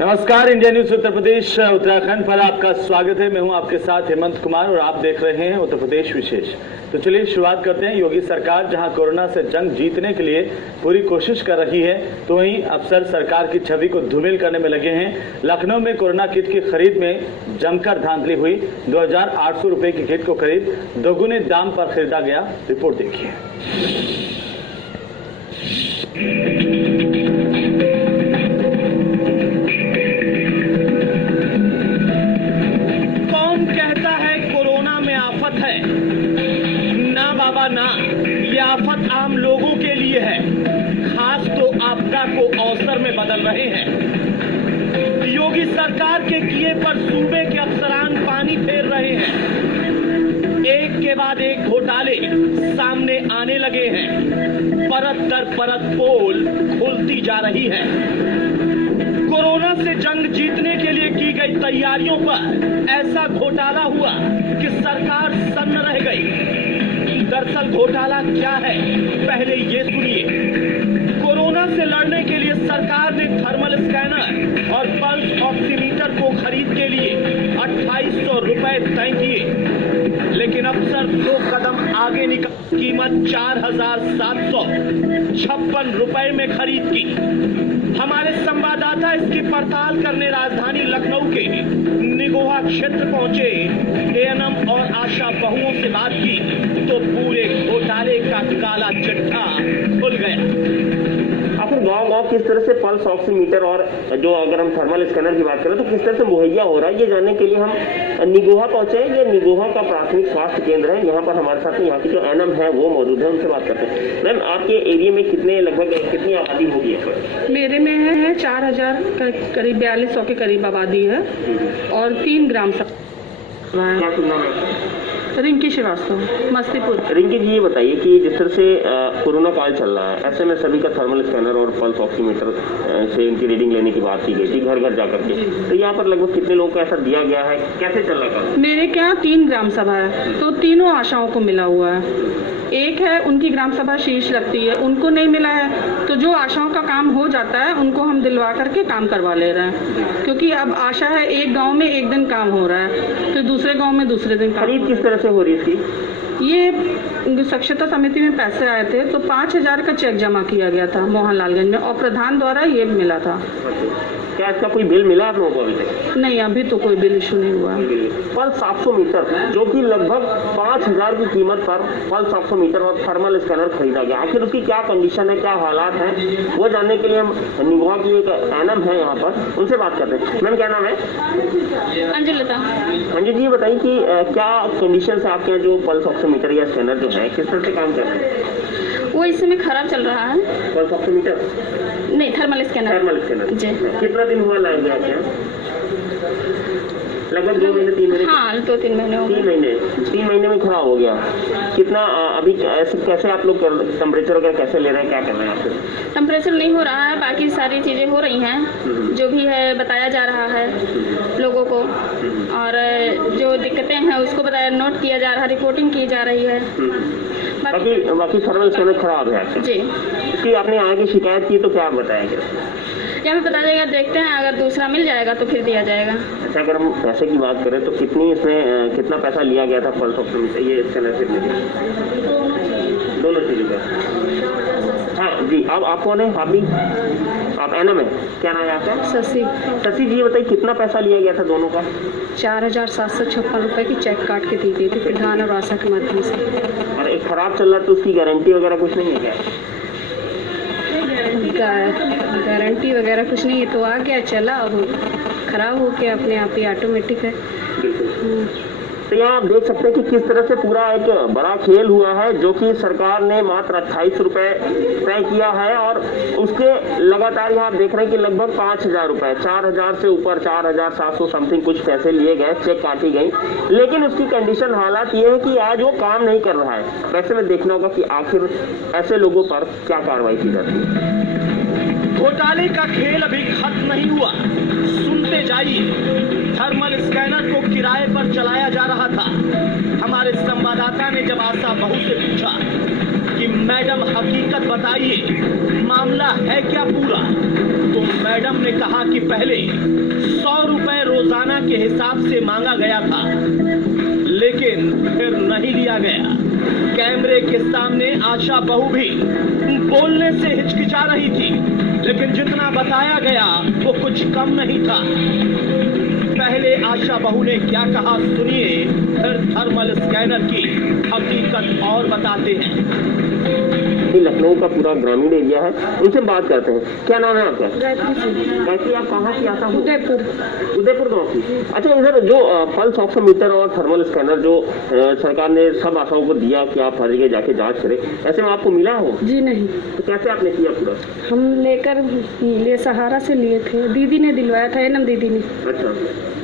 नमस्कार, India news Uttar Pradesh Uttarakhand पर आपका स्वागत है। मैं हूं आपके साथ हेमंत कुमार और आप देख रहे हैं उत्तर प्रदेश विशेष। तो चलिए शुरुआत करते हैं। योगी सरकार जहां कोरोना से जंग जीतने के लिए पूरी कोशिश कर रही है, तो वहीं अफसर सरकार की छवि को धूमिल करने में लगे हैं। लखनऊ में कोरोना किट की खरीद में जमकर धांधली हुई। 2800 रुपए की किट को करीब दोगुने दाम पर खरीदा गया। रिपोर्ट देखिए। ना, ये आफत आम लोगों के लिए है, खास तो आपदा को अवसर में बदल रहे हैं। योगी सरकार के किए पर सूबे के अफसरान पानी फेर रहे हैं। एक के बाद एक घोटाले सामने आने लगे हैं। परत दर परत पोल खुलती जा रही है। कोरोना से जंग जीतने के लिए की गई तैयारियों पर ऐसा घोटाला हुआ कि सरकार सन्न रह गई। दरअसल घोटाला क्या है, पहले ये सुनिए। कोरोना से लड़ने के लिए सरकार ने थर्मल स्कैनर और पल्स ऑक्सीमीटर को खरीद के लिए 2800 रुपए तय किए, लेकिन अफसर 2 कदम आगे निकल कीमत 4756 रुपए में खरीद की। हमारे संवाददाता इसकी पड़ताल करने राजधानी लखनऊ के निगोहा क्षेत्र पहुंचे। एएनएम और आशा बहुओं से बात की तो पूरे घोटाले का काला चिट्ठा खुल गया। आखिर गांव किस तरह से पल्स ऑक्सीमीटर और जो अगर हम थर्मल स्कैनर की बात करें तो किस तरह से मुहैया हो रहा है, ये जानने के लिए हम निगोहा पहुंचे हैं। ये निगोहा का प्राथमिक स्वास्थ्य केंद्र है। यहाँ पर हमारे साथ यहाँ की जो एएनएम है वो मौजूद है, उनसे बात करते हैं। मैम, आपके एरिया में कितनी आबादी होगी है? मेरे में है 4000 करीब 4200 के करीब आबादी है और 3 ग्राम सभा है। क्या सुनना है? रिंकी श्रीवास्तव, मस्तीपुर। रिंकी जी, ये बताइए कि जिस तरह से कोरोना काल चल रहा है, ऐसे में सभी का थर्मल स्कैनर और पल्स ऑक्सीमीटर से इनकी रीडिंग लेने की बात की गई थी घर घर जाकर के, तो यहाँ पर लगभग कितने लोगों को ऐसा दिया गया है, कैसे चल रहा है? मेरे क्या 3 ग्राम सभा है, तो तीनों आशाओं को मिला हुआ है। एक है उनकी ग्राम सभा शीर्ष लगती है, उनको नहीं मिला है, तो जो आशाओं का काम हो जाता है उनको हम दिलवा करके काम करवा ले रहे हैं, क्योंकि अब आशा है एक गांव में एक दिन काम हो रहा है, तो दूसरे गांव में दूसरे दिन। खरीद किस तरह से हो रही है इसकी? ये स्वच्छता समिति में पैसे आए थे तो 5000 का चेक जमा किया गया था मोहनलालगंज में, और प्रधान द्वारा ये मिला था। क्या इसका कोई बिल मिला आप लोगों को अभी तक? नहीं, अभी तो कोई बिल इशू नहीं हुआ। पल्स ऑक्सीमीटर जो कि लगभग 5000 की कीमत पर पल्स ऑक्सीमीटर और थर्मल स्कैनर खरीदा गया, आखिर उसकी क्या कंडीशन है, क्या हालात हैं, वो जानने के लिए हम निगोहा की एक एएनएम है यहाँ पर, उनसे बात करते हैं। मैम, क्या नाम है? अंजुलता। अंजू जी, बताइए कि क्या कंडीशन है आपके यहाँ जो पल्स ऑक्सीमीटर या स्कैनर जो है, किस तरह से काम करते हैं? वो इस समय खराब चल रहा है। पल्स ऑक्सीमीटर नहीं, थर्मल स्कैनर। थर्मल स्कैनर जी। कितना दिन हुआ लाए गया क्या? लगभग 2 महीने 3 महीने? हाँ, 2-3 महीने हो गए। 3 महीने में खराब हो गया। कितना अभी ऐसे कैसे आप लोग टेम्परेचर वगैरह कैसे ले रहे हैं, क्या कर रहे हैं आप? टेम्परेचर नहीं हो रहा है, बाकी सारी चीज़ें हो रही हैं, जो भी है बताया जा रहा है लोगों को, और जो दिक्कतें हैं उसको बताया, नोट किया जा रहा है, रिपोर्टिंग की जा रही है। बाकी थर्मल स्कैनर खराब है जी। इसकी आपने आगे शिकायत की तो क्या बताएंगे? यहाँ पे बता जाएगा, देखते हैं, अगर दूसरा मिल जाएगा तो फिर दिया जाएगा। अच्छा, अगर हम पैसे की बात करें तो कितना पैसा लिया गया था पल्स ऑक्सीमीटर ये स्कैनर से? दोनों चीजों का। हाँ जी, अब आप कौन है? आप एएनएम है, क्या नाम है आपका? शशि जी, बताइए कितना पैसा लिया गया था दोनों का? 4756 रुपए की चेक काट के दी गई थी प्रधान और आशा के माध्यम से। और एक खराब चल रहा है तो उसकी गारंटी वगैरह कुछ नहीं है क्या? गारंटी वगैरह कुछ नहीं है, तो आ गया चला, अब खराब हो गया अपने आप ही, ऑटोमेटिक है। तो यहाँ आप देख सकते हैं कि किस तरह से पूरा एक बड़ा खेल हुआ है, जो कि सरकार ने मात्र 28 रुपए तय किया है, और उसके लगातार यहाँ आप देख रहे हैं कि लगभग 5000 रुपए, 4000 से ऊपर 4700 समथिंग कुछ पैसे लिए गए, चेक काटी गई, लेकिन उसकी कंडीशन हालात ये है कि आज वो काम नहीं कर रहा है। वैसे में देखना होगा कि आखिर ऐसे लोगों पर क्या कार्रवाई की जाती है। घोटाले का खेल अभी खत्म नहीं हुआ, सुनते जाइए। थर्मल स्कैनर को किराए पर चलाया जा रहा था। हमारे संवाददाता ने जब आशा बहू से पूछा कि मैडम हकीकत बताइए, मामला है क्या पूरा, तो मैडम ने कहा कि पहले 100 रुपए रोजाना के हिसाब से मांगा गया था, लेकिन फिर नहीं लिया गया। कैमरे के सामने आशा बहू भी बोलने से हिचकिचा रही थी, लेकिन जितना बताया गया वो कुछ कम नहीं था। पहले आशा बहू ने क्या कहा सुनिए, फिर थर्मल स्कैनर की हकीकत और बताते हैं। लखनऊ का पूरा ग्रामीण एरिया है, उनसे बात करते हैं। क्या नाम है आपका? गायत्री। आप कहाँ की आता हूँ? उदयपुर गाँव की। अच्छा, इधर जो पल्स ऑक्सीमीटर और थर्मल स्कैनर जो सरकार ने सब आशाओं को दिया कि आप हर जगह जाके जांच करें, ऐसे में आपको मिला हो? जी नहीं। तो कैसे आपने किया पूरा? हम लेकर ये सहारा से लिए थे, दीदी ने दिलवाया था, एनम दीदी ने। अच्छा,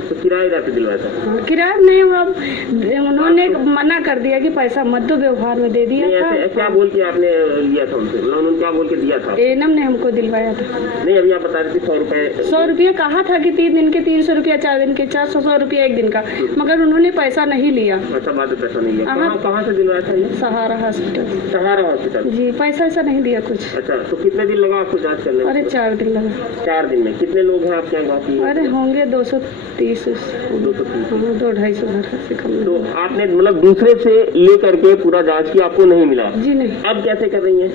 तो किराएदार से दिलवाया था? हाँ, किराया नहीं, अब उन्होंने मना कर दिया कि पैसा मत दो, व्यवहार में दे दिया था। क्या बोल के आपने लिया था उनसे? उन्होंने क्या बोल के दिया था? एनम ने हमको दिलवाया था। नहीं, अभी आप बता रहे थे 100 रुपए। 100 रुपये कहा था कि 3 दिन के 300 रुपया, 4 दिन के 400 रुपया 1 दिन का, मगर उन्होंने पैसा नहीं लिया। अच्छा, बाद में पैसा नहीं लिया। कहाँ से दिलवाया था ये? सहारा हॉस्पिटल। सहारा हॉस्पिटल जी, पैसा ऐसा नहीं दिया कुछ। अच्छा, तो कितने दिन लगा आपको जांच करने में? अरे 4 दिन लगा। 4 दिन में कितने लोग हैं आपके यहाँ गाँव? अरे होंगे 230 250 घर से कम। तो आपने मतलब दूसरे से ले करके पूरा जांच किया, आपको नहीं मिला? जी नहीं। अब कैसे कर रही हैं?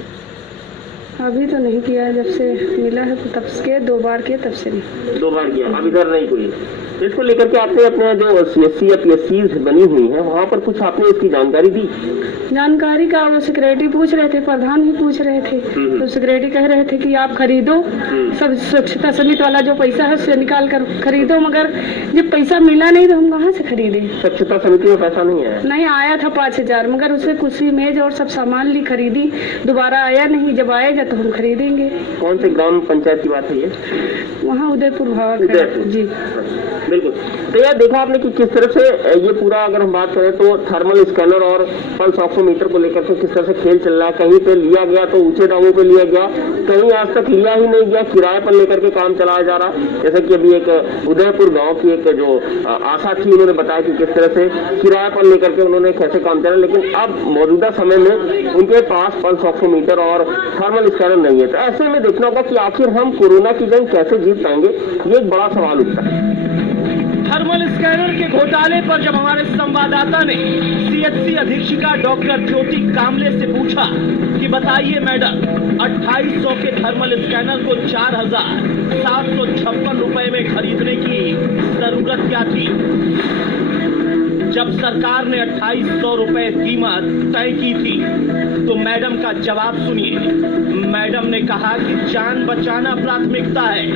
अभी तो नहीं किया है, जब से मिला है तो तब से 2 बार किया, तब से नहीं। 2 बार किया, अब इधर नहीं कोई। इसको लेकर के आपने अपने जो CSC या PSC बनी हुई है, वहाँ पर कुछ आपने इसकी जानकारी दी? जानकारी का वो सेक्रेटरी पूछ रहे थे, प्रधान भी पूछ रहे थे, तो सेक्रेटरी कह रहे थे कि आप खरीदो, सब स्वच्छता समिति वाला जो पैसा है उससे निकाल कर खरीदो, मगर जब पैसा मिला नहीं तो हम कहाँ से खरीदे? स्वच्छता समिति में पैसा नहीं आया? नहीं आया था 5000, मगर उससे कुर्सी मेज और सब सामान ली, खरीदी, दोबारा आया नहीं। जब आएगा तो हम खरीदेंगे। कौन से ग्राम पंचायत की बात है ये? वहाँ उदयपुर भाग जी। बिल्कुल। तो यार देखा आपने कि किस तरह से ये पूरा, अगर हम बात करें तो थर्मल स्कैनर और पल्स ऑक्सीमीटर को लेकर के किस तरह से खेल चल रहा है। कहीं पे लिया गया तो ऊंचे दामों पे लिया गया, कहीं आज तक लिया ही नहीं गया, किराए पर लेकर के काम चलाया जा रहा। जैसे कि अभी एक उदयपुर गाँव की एक जो आशा थी, उन्होंने बताया कि किस तरह से किराए पर लेकर के उन्होंने कैसे काम चला, लेकिन अब मौजूदा समय में उनके पास पल्स ऑक्सीमीटर और थर्मल स्कैनर नहीं है। तो ऐसे में देखना होगा कि आखिर हम कोरोना की जंग कैसे जीत पाएंगे, ये एक बड़ा सवाल उठता है। थर्मल स्कैनर के घोटाले पर जब हमारे संवाददाता ने CHC अधीक्षिका डॉक्टर ज्योति कामले से पूछा कि बताइए मैडम, 2800 के थर्मल स्कैनर को 4756 रुपए में खरीदने की जरूरत क्या थी? जब सरकार ने 2800 रुपए कीमत तय की थी तो मैडम का जवाब सुनिए। मैडम ने कहा कि जान बचाना प्राथमिकता है,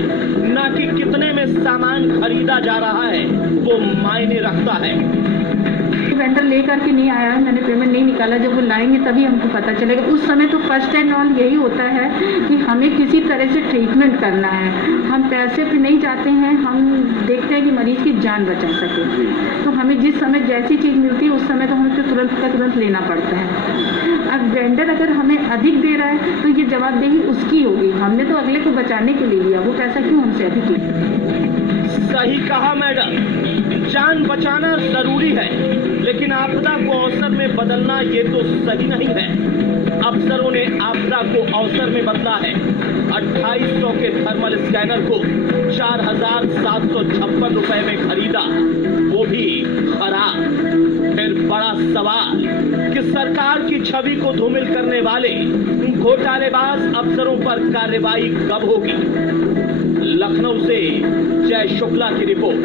ना कि कितने में सामान खरीदा जा रहा है वो मायने रखता है। वेंडर लेकर के नहीं आया है, मैंने पेमेंट नहीं निकाला, जब वो लाएंगे तभी हमको पता चलेगा। उस समय तो फर्स्ट एंड ऑल यही होता है कि हमें किसी तरह से ट्रीटमेंट करना है, हम पैसे पे नहीं जाते हैं, हम देखते हैं कि मरीज की जान बचा सके। तो हमें जिस समय जैसी चीज़ मिलती है उस समय तो हमें तो तुरंत का तुरंत लेना पड़ता है। अब वेंडर अगर हमें अधिक दे रहा है तो ये जवाबदेही उसकी होगी, हमने तो अगले को बचाने के लिए लिया, वो पैसा क्यों हमसे अधिक ले? सही कहा मैडम, जान बचाना जरूरी है, लेकिन आपदा को अवसर में बदलना ये तो सही नहीं है। अफसरों ने आपदा को अवसर में बदला है। 2800 के थर्मल स्कैनर को 4756 रुपए में खरीदा, वो भी खराब। फिर बड़ा सवाल कि सरकार की छवि को धूमिल करने वाले घोटालेबाज अफसरों पर कार्रवाई कब होगी? लखनऊ से जय शुक्ला की रिपोर्ट।